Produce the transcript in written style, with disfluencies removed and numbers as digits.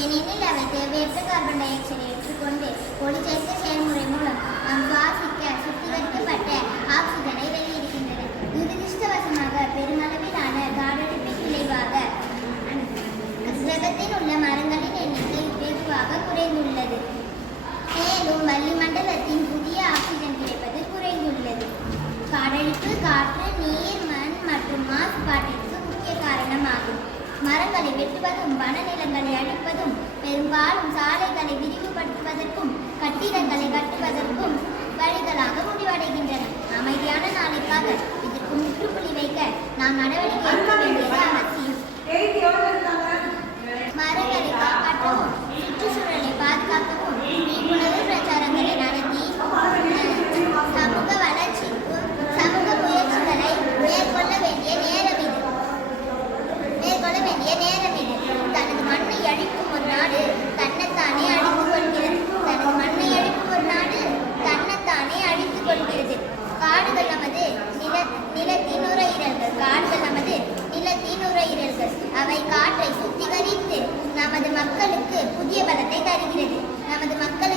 ஏனெனில் அவை தேவையற்ற கார்பன் டை ஆக்சைடை ஏற்றுக்கொண்டு ஒளிச்சேர்க்கை செயல்முறை மூலம் நாம் சுவாசிக்க சுத்திகரிக்கப்பட்ட ஆக்சிஜனை வெளியிடுகின்றன. துரதிருஷ்டவசமாக பெருமளவிலான காடழிப்பின் விளைவாக கிரகத்தில் உள்ள மரங்களின் எண்ணிக்கை வெகுவாக குறைந்துள்ளது. மேலும் வளிமண்டலத்தின் புதிய ஆக்சிஜன் கிடைப்பது குறைந்துள்ளது. காடழிப்பு காற்று, நீர், மண் மற்றும் மாசுபாட்டிற்கு முக்கிய காரணமாகும். மரங்களை வெட்டுவதும் வனநிலங்களை அழிப்பதும் பெரும்பாலும் சாலைகளை விரிவுபடுத்துவதற்கும் கட்டிடங்களை கட்டுவதற்கும் வழிகளாக முடிவடைகின்றன. அமைதியான நாளைக்காக இதற்கு முற்றுப்புள்ளி வைக்க நாம் நடவடிக்கை எடுக்க வேண்டியது அவசியம். மரங்களை காப்பாற்றவும் சுற்றுச்சூழலை பாதுகாக்கவும் விழிப்புணர்வு பிரச்சாரங்களை நடத்தி சமூக வளர்ச்சிக்கும் சமூக முயற்சிகளை மேற்கொள்ள வேண்டிய நேரம் இது. தனது மண்ணை அழிக்கும் ஒரு நாடு தன்னைத்தானே அழித்துக் கொள்கிறது. தனது மண்ணை அழிக்கும் ஒரு நாடு தன்னைத்தானே அழித்துக் கொள்கிறது. காடுகள் நமது நிலத்தின் நுரையீரல்கள். காடுகள் நமது நிலத்தின் நுரையீரல்கள். அவை காற்றை சுத்திகரித்து நமது மக்களுக்கு புதிய பலத்தை தருகிறது. நமது மக்களுக்கு